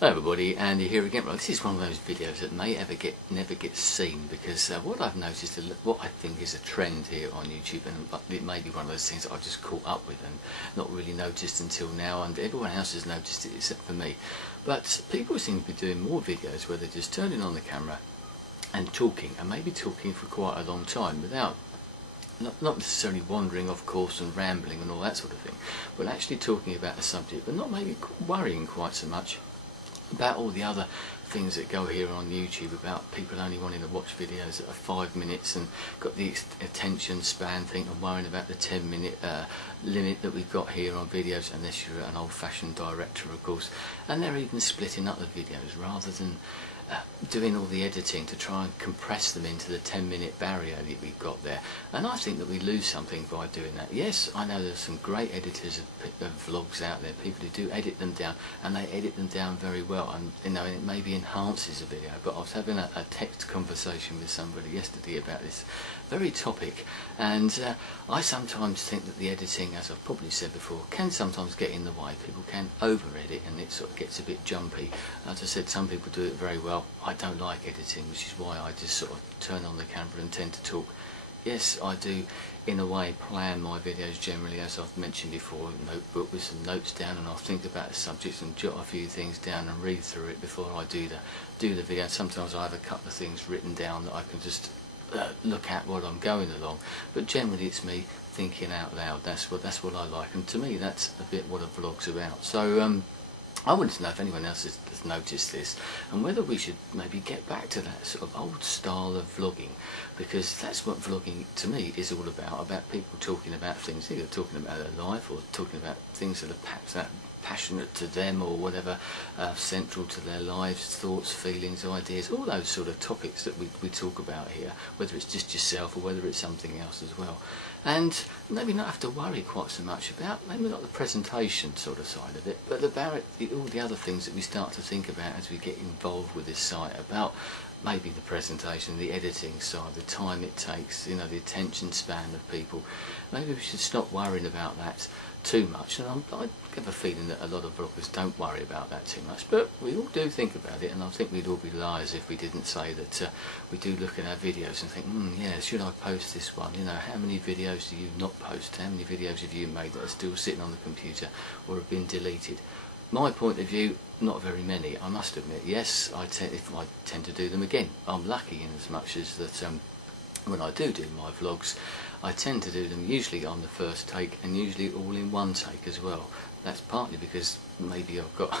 Hello everybody, Andy here again. Well, this is one of those videos that may never get seen because what I've noticed, what I think is a trend here on YouTube, and it may be one of those things that I've just caught up with and not really noticed until now, and everyone else has noticed it except for me. But people seem to be doing more videos where they're just turning on the camera and talking, and maybe talking for quite a long time without not necessarily wandering off course and rambling and all that sort of thing, but actually talking about a subject, but not maybe worrying quite so much about all the other things that go here on YouTube about people only wanting to watch videos that are 5 minutes and got the attention span thing, and worrying about the 10-minute limit that we've got here on videos, unless you're an old-fashioned director, of course. And they're even splitting up the videos rather than doing all the editing to try and compress them into the 10-minute barrier that we've got there. And I think that we lose something by doing that. Yes, I know there's some great editors of vlogs out there, people who do edit them down, and they edit them down very well, and and it maybe enhances a video. But I was having a text conversation with somebody yesterday about this very topic, and I sometimes think that the editing, as I've probably said before, can sometimes get in the way. People can over-edit and it sort of gets a bit jumpy. As I said, some people do it very well. I don't like editing, which is why I just sort of turn on the camera and tend to talk. Yes, I do in a way plan my videos generally, as I've mentioned before, a notebook with some notes down, and I'll think about the subjects and jot a few things down and read through it before I do the video. Sometimes I have a couple of things written down that I can just look at while I'm going along, but generally it's me thinking out loud. That's what I like, and to me that's a bit what a vlog's about. So I wanted to know if anyone else has noticed this, and whether we should maybe get back to that sort of old style of vlogging, because that's what vlogging to me is all about people talking about things, either talking about their life or talking about things that are perhaps passionate to them or whatever, central to their lives, thoughts, feelings, ideas, all those sort of topics that we talk about here, whether it's just yourself or whether it's something else as well. And maybe not have to worry quite so much about, maybe not the presentation sort of side of it, but about all the other things that we start to think about as we get involved with this site, about maybe the presentation, the editing side, the time it takes, the attention span of people. Maybe we should stop worrying about that too much, and I have a feeling that a lot of vloggers don't worry about that too much, but we all do think about it, and I think we'd all be liars if we didn't say that we do look at our videos and think, yeah, should I post this one? How many videos do you not post? How many videos have you made that are still sitting on the computer or have been deleted? My point of view, not very many, I must admit. Yes, I tend to do them again. I'm lucky in as much as that when I do my vlogs, I tend to do them usually on the first take, and usually all in one take as well. That's partly because maybe I've got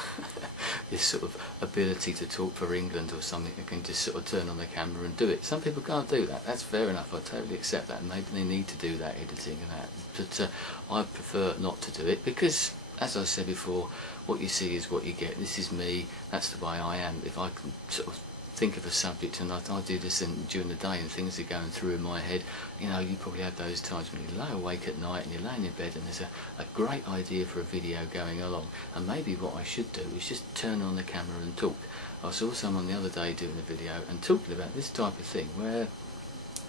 this sort of ability to talk for England or something. I can just sort of turn on the camera and do it. Some people can't do that. That's fair enough. I totally accept that. Maybe they need to do that editing and that. But I prefer not to do it because, as I said before, what you see is what you get. This is me. That's the way I am. If I can sort of think of a subject, and I do this during the day and things are going through in my head, you probably have those times when you lie awake at night and you're laying in bed and there's a great idea for a video going along, and maybe what I should do is just turn on the camera and talk. I saw someone the other day doing a video and talking about this type of thing where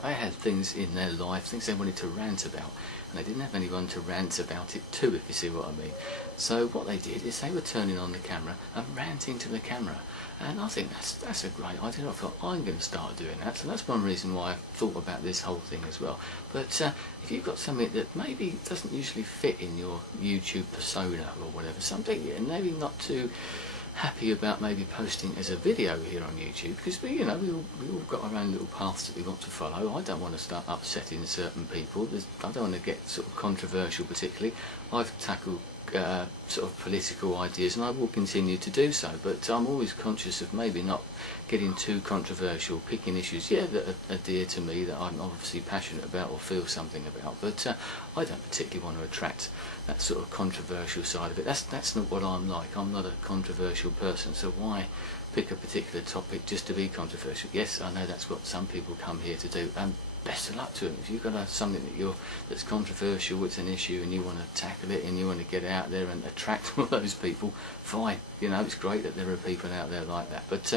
they had things in their life, things they wanted to rant about, and they didn't have anyone to rant about it to, if you see what I mean. So what they did is they were turning on the camera and ranting to the camera, and I think that's a great idea. I thought, I'm going to start doing that, so that's one reason why I thought about this whole thing as well. But if you've got something that maybe doesn't usually fit in your YouTube persona or whatever, something you're maybe not too happy about maybe posting as a video here on YouTube, because we all got our own little paths that we want to follow. I don't want to start upsetting certain people. I don't want to get sort of controversial particularly. I've tackled sort of political ideas, and I will continue to do so, but I'm always conscious of maybe not getting too controversial, picking issues that are dear to me, that I'm obviously passionate about or feel something about, but I don't particularly want to attract that sort of controversial side of it. That's not what I'm like. I'm not a controversial person, so why pick a particular topic just to be controversial? Yes, I know that's what some people come here to do, and best of luck to them. If you've got something that's controversial, it's an issue, and you want to tackle it and you want to get out there and attract all those people, fine. It's great that there are people out there like that. But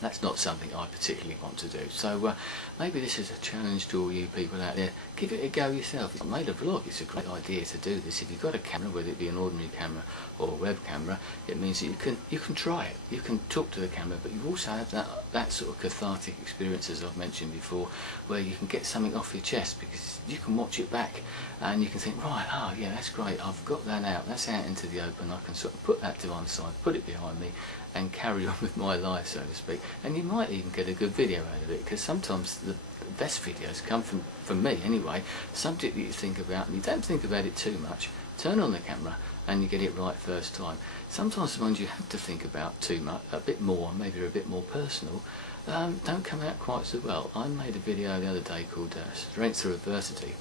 That's not something I particularly want to do. So maybe this is a challenge to all you people out there. Give it a go yourself. If you made a vlog, it's a great idea to do this. If you've got a camera, whether it be an ordinary camera or a web camera, it means that you can try it. You can talk to the camera, but you also have that sort of cathartic experience, as I've mentioned before, where you can get something off your chest, because you can watch it back and you can think, right, oh yeah, that's great, I've got that out, that's out into the open, I can sort of put that to one side, put it behind me and carry on with my life, so to speak. And you might even get a good video out of it, because sometimes the best videos come from me anyway, subject that you think about and you don't think about it too much, turn on the camera and you get it right first time. Sometimes the ones you have to think about too much, a bit more, maybe a bit more personal, don't come out quite so well. I made a video the other day called Strength Through Adversity,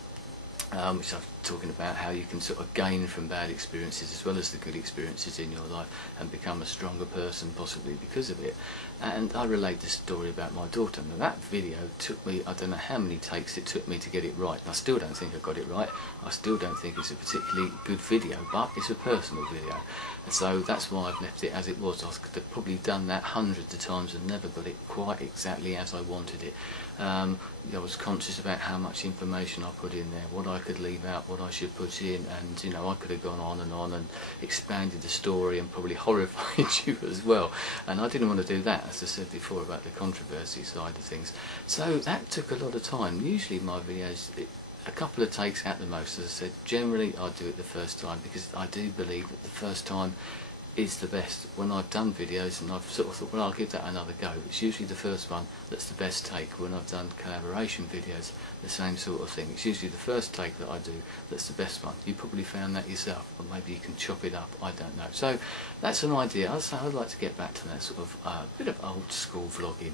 which I'm talking about how you can sort of gain from bad experiences as well as the good experiences in your life and become a stronger person possibly because of it. And I relayed this story about my daughter. Now that video took me, I don't know how many takes it took me to get it right. I still don't think I got it right. I still don't think it's a particularly good video, but it's a personal video. And so that's why I've left it as it was. I could have probably done that hundreds of times and never got it quite exactly as I wanted it. I was conscious about how much information I put in there, what I could leave out, what I should put in, and you know, I could have gone on and expanded the story and probably horrified you as well, and I didn't want to do that, as I said before, about the controversy side of things. So that took a lot of time. Usually my videos, a couple of takes at the most, as I said. Generally I do it the first time, because I do believe that the first time is the best. When I've done videos and I've sort of thought, well, I'll give that another go, it's usually the first one that's the best take. When I've done collaboration videos, the same sort of thing. It's usually the first take that I do that's the best one. You probably found that yourself, or maybe you can chop it up, I don't know. So that's an idea. I'd like to get back to that sort of bit of old school vlogging.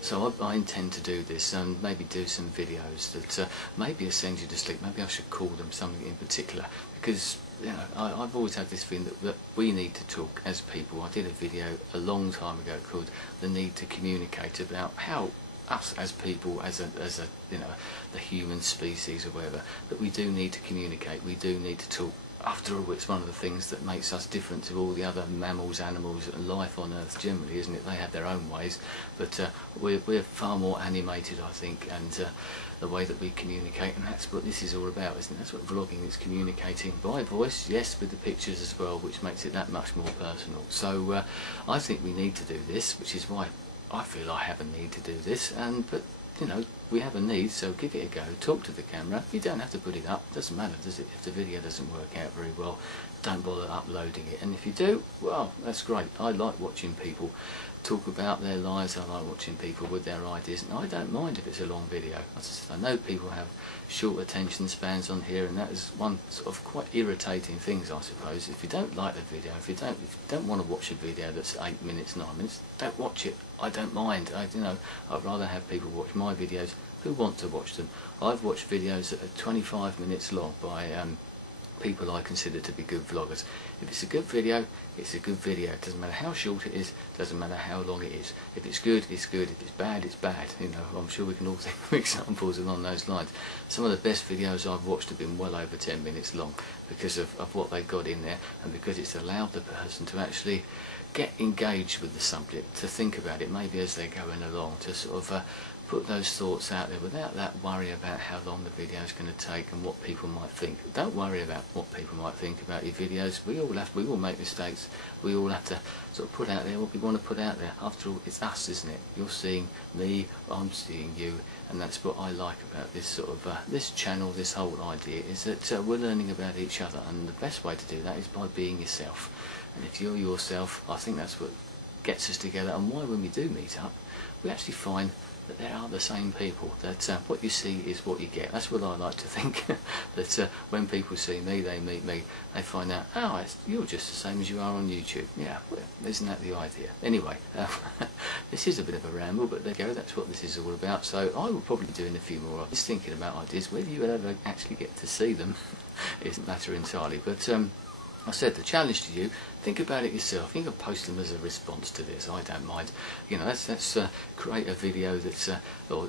So I intend to do this and maybe do some videos that maybe send you to sleep. Maybe I should call them something in particular, because you know, I've always had this feeling that we need to talk as people. I did a video a long time ago called "The Need to Communicate," about how us as people, as a you know, the human species or whatever, that we do need to communicate. We do need to talk. After all, it's one of the things that makes us different to all the other mammals, animals and life on Earth generally, isn't it? They have their own ways, but we're far more animated, I think, and the way that we communicate, and that's what this is all about, isn't it? That's what vlogging is, communicating by voice, yes, with the pictures as well, which makes it that much more personal. So I think we need to do this, which is why I feel I have a need to do this, but you know, we have a need, so give it a go, talk to the camera. You don't have to put it up, doesn't matter, does it? If the video doesn't work out very well, don't bother uploading it, and if you do, well, that's great. I like watching people talk about their lives, I like watching people with their ideas, and I don't mind if it's a long video. I know people have short attention spans on here, and that is one sort of quite irritating things, I suppose. If you don't like the video, if you don't want to watch a video that's 8 minutes, 9 minutes, don't watch it. I don't mind. I'd rather have people watch my videos who want to watch them. I've watched videos that are 25 minutes long by people I consider to be good vloggers. If it's a good video, it's a good video. It doesn't matter how short it is, doesn't matter how long it is. If it's good, it's good. If it's bad, it's bad. You know, I'm sure we can all think of examples along those lines. Some of the best videos I've watched have been well over 10 minutes long because of what they got in there, and because it's allowed the person to actually get engaged with the subject, to think about it maybe as they're going along, to sort of put those thoughts out there without that worry about how long the video is going to take and what people might think. Don't worry about what people might think about your videos. We all make mistakes. We all have to sort of put out there what we want to put out there. After all, it's us, isn't it? You're seeing me, I'm seeing you, and that's what I like about this sort of this channel, this whole idea, is that we're learning about each other, and the best way to do that is by being yourself. And if you're yourself, I think that's what gets us together, and why when we do meet up, we actually find that there are the same people, that what you see is what you get. That's what I like to think, that when people see me, they meet me, they find out, oh, you're just the same as you are on YouTube. Yeah, well, isn't that the idea? Anyway, this is a bit of a ramble, but there you go, that's what this is all about. So I will probably be doing a few more. I'm just thinking about ideas. Whether you ever actually get to see them isn't a matter entirely, but I said the challenge to you, think about it yourself. You can post them as a response to this, I don't mind. You know, let's create a video that's, or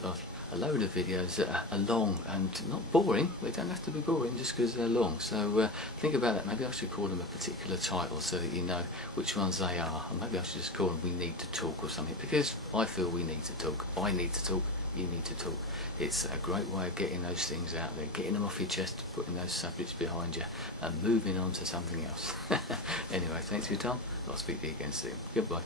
a load of videos that are long and not boring. They don't have to be boring just because they're long. So think about that. Maybe I should call them a particular title so that you know which ones they are. And maybe I should just call them We Need to Talk or something, because I feel we need to talk. I need to talk. You need to talk. It's a great way of getting those things out there, getting them off your chest, putting those subjects behind you and moving on to something else. Anyway, thanks for your time. I'll speak to you again soon. Goodbye.